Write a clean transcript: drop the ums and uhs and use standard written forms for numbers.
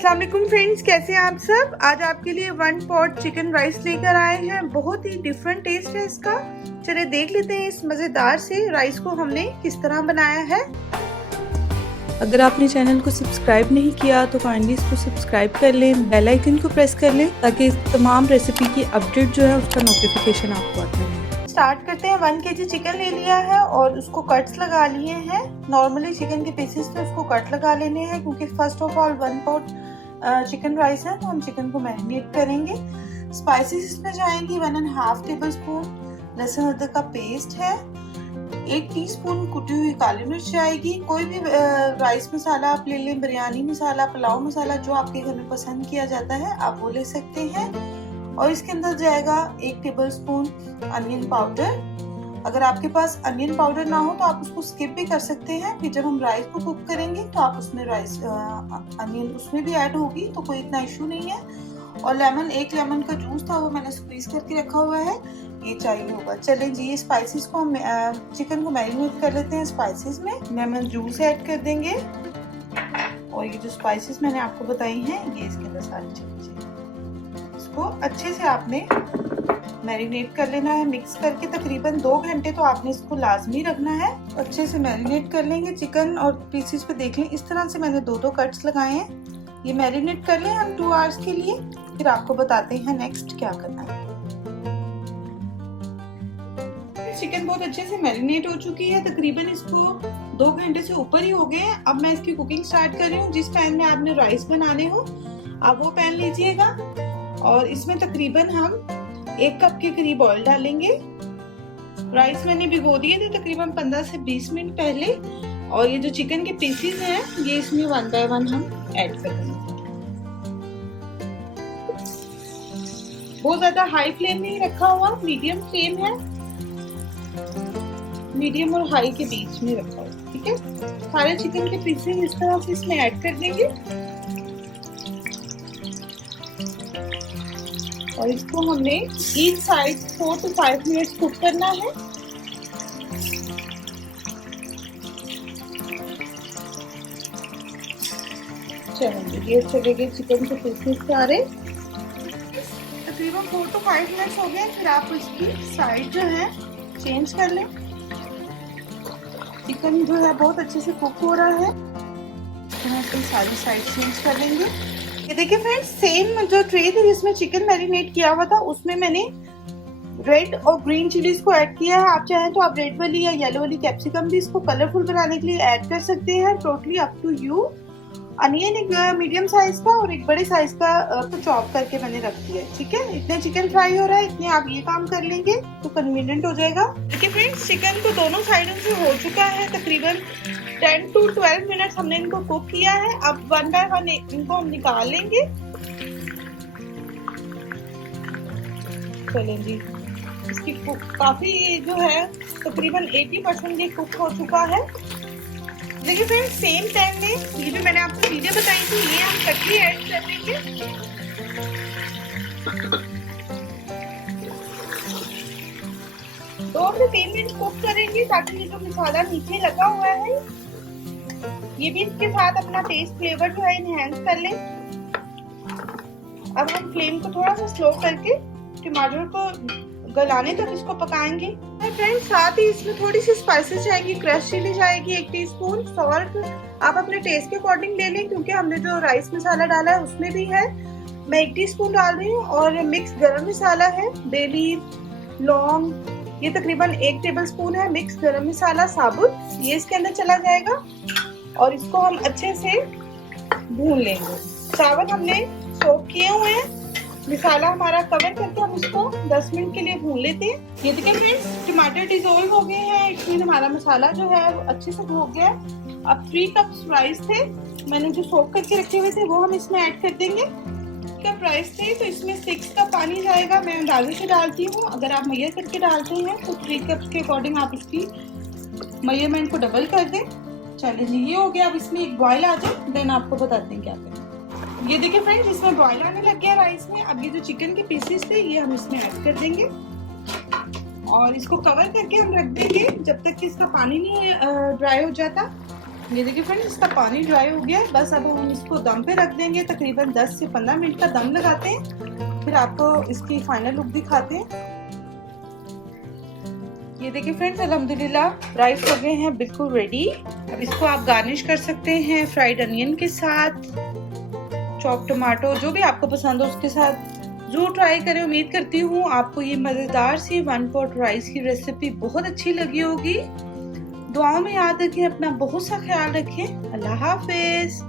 अस्सलाम वालेकुम फ्रेंड्स, कैसे हैं आप सब। आज आपके लिए वन पॉट चिकन राइस लेकर आए हैं। बहुत ही डिफरेंट टेस्ट है इसका। चलिए देख लेते हैं इस मज़ेदार से राइस को हमने किस तरह बनाया है। अगर आपने चैनल को सब्सक्राइब नहीं किया तो काइंडली इसको सब्सक्राइब कर लें, बेल आइकन को प्रेस कर लें ताकि तमाम रेसिपी की अपडेट जो है उसका नोटिफिकेशन आपको आता है। स्टार्ट करते हैं। 1 kg चिकन ले लिया है और उसको कट्स लगा लिए हैं। नॉर्मली चिकन के पीसेस पे उसको कट लगा लेने हैं क्योंकि first of all 1 pot chicken rice है तो हम चिकन को मैरिनेट करेंगे। स्पाइसेस इसमें जाएंगी 1.5 टेबल स्पून लहसुन अदरक का पेस्ट है, 1 टीस्पून कुटी हुई काली मिर्च जाएगी। कोई भी राइस मसाला आप ले लें, बिरयानी मसाला, पुलाव मसाला, जो आपके घर में पसंद किया जाता है आप वो ले सकते हैं। और इसके अंदर जाएगा 1 टेबल स्पून अनियन पाउडर। अगर आपके पास अनियन पाउडर ना हो तो आप उसको स्किप भी कर सकते हैं। फिर जब हम राइस को कुक करेंगे तो आप उसमें अनियन उसमें भी ऐड होगी तो कोई इतना इशू नहीं है। और एक लेमन का जूस था वो मैंने स्क्वीज करके रखा हुआ है, ये चाहिए होगा। चलें जी, ये स्पाइसेस को हम चिकन को मैरिनेट कर लेते हैं। स्पाइसेस में लेमन जूस ऐड कर देंगे और ये जो स्पाइसेस मैंने आपको बताई हैं ये इसके अंदर सारी चीजें। इसको अच्छे से आपने मैरिनेट कर लेना है मिक्स करके। तकरीबन 2 घंटे तो आपने इसको लाजमी रखना है। अच्छे से मैरिनेट कर लेंगे चिकन और पीसेस पे देख लें इस तरह से मैंने 2 कट्स लगाए हैं। ये मैरिनेट कर लें हम 2 आवर्स के लिए, फिर आपको बताते हैं नेक्स्ट क्या करना है। चिकन बहुत अच्छे से मैरिनेट हो चुकी है, तकरीबन इसको 2 घंटे से ऊपर ही हो गए हैं। अब मैं इसकी कुकिंग स्टार्ट कर रही हूँ। जिस पैन में आपने राइस बनाने हो आप वो पैन लीजिएगा और इसमें तकरीबन हम 1 कप के करीब ऑयल डालेंगे। राइस मैंने भिगो दिए थे तकरीबन 15 से 20 मिनट पहले। और ये जो चिकन के पीसेस हैं ये इसमें 1 बाय 1 हम ऐड कर देंगे। बहुत ज्यादा हाई फ्लेम नहीं रखा हुआ, मीडियम फ्लेम है, मीडियम और हाई के बीच में रखा हुआ। ठीक है, सारे चिकन के पीसेस इस तरह से इसमें ऐड कर देंगे और इसको हमने each side 4 to 5 minutes cook करना है। चलो ये चले गए चिकन के पीसेस सारे। तकरीबन 4 to 5 मिनट्स हो गए। फिर आप इसकी साइड जो है चेंज कर लें। चिकन जो है बहुत अच्छे से कुक हो रहा है, तो हम अपनी सारी साइड चेंज कर लेंगे। ये देखिए फ्रेंड्स, सेम जो ट्रे थी जिसमें चिकन मैरिनेट किया हुआ था उसमें मैंने रेड और ग्रीन चिलीज को ऐड किया है। आप चाहें तो आप रेड वाली या येलो वाली कैप्सिकम भी इसको कलरफुल बनाने के लिए ऐड कर सकते हैं। Totally up to you. Onion एक मीडियम साइज का और एक बड़े साइज का चॉप करके मैंने रख दिया है। ठीक है, इतने चिकन फ्राई हो रहा है, इतने आप ये काम कर लेंगे तो कन्वीनियंट हो जाएगा। देखिए फ्रेंड्स, चिकन को दोनों साइडों से हो चुका है। तकरीबन 10 to 12 मिनट्स हमने इनको कुक किया है। अब 1 बाय 1 इनको हम निकाल लेंगे। चलें जी, इसकी काफी जो है तकरीबन 80% ये कुक हो चुका है। देखिए फ्रेंड्स, सेम टाइम में ये जो मैंने आपको चीजें बताई थी ये हम कटली ऐड कर देंगे। 2 से 3 मिनट कुक करेंगे ताकि ये जो मसाला नीचे लगा हुआ है ये भी इसके साथ अपना टेस्ट फ्लेवर जो है इनहेंस कर लें। अब हम फ्लेम को थोड़ा सा स्लो करके टमाटर को गलाने तक इसको पकाएंगे। फ्रेंड्स, साथ ही इसमें थोड़ी सी स्पाइसेस जाएगी। क्रश चिली जाएगी 1 टीस्पून। सॉल्ट आप अपने टेस्ट के अकॉर्डिंग ले लें क्योंकि हमने जो राइस मसाला डाला है उसमें भी है। मैं 1 टीस्पून डाल रही हूँ। और मिक्स गरम मसाला है, बे लीफ, लौंग, ये तकरीबन 1 टेबल स्पून है मिक्स गरम मसाला साबुत, ये इसके अंदर चला जाएगा और इसको हम अच्छे से भून लेंगे। चावल हमने सोक किए हुए हैं, मसाला हमारा कवर करके हम इसको 10 मिनट के लिए भून लेते हैं। ये देखिए फ्रेंड्स, टमाटर डिसॉल्व हो गए हैं, इसमें हमारा मसाला जो है वो अच्छे से हो गया। अब 3 कप राइस थे मैंने जो सोक करके रखे हुए थे वो हम इसमें ऐड कर देंगे। कप राइस थे तो इसमें 6 कप पानी जाएगा। मैं अंदाजे से डालती हूँ, अगर आप मेजर करके डालते हैं तो 3 कप के अकॉर्डिंग आप इसकी मेजरमेंट को डबल कर दें। चलिए जी, ये हो गया। अब इसमें एक बॉयल आ जाए देन आपको बताते हैं क्या करना। ये देखिए फ्रेंड्स, इसमें बॉयल आने लग गया राइस में। अब ये जो चिकन के पीसेस थे ये हम इसमें ऐड कर देंगे और इसको कवर करके हम रख देंगे जब तक कि इसका पानी नहीं ड्राई हो जाता। ये देखिए फ्रेंड्स, इसका पानी ड्राई हो गया है। बस अब हम इसको दम पे रख देंगे, तकरीबन 10 से 15 मिनट का दम लगाते हैं, फिर आपको इसकी फाइनल लुक दिखाते हैं। ये देखिए फ्रेंड्स, अल्हम्दुलिल्लाह राइस हो गए हैं बिल्कुल रेडी। अब इसको आप गार्निश कर सकते हैं फ्राइड अनियन के साथ, चॉप टमाटो, जो भी आपको पसंद हो उसके साथ। जरूर ट्राई करें। उम्मीद करती हूँ आपको ये मज़ेदार सी 1 पॉट राइस की रेसिपी बहुत अच्छी लगी होगी। दुआओं में याद रखें, अपना बहुत सा ख्याल रखें। अल्लाह हाफिज।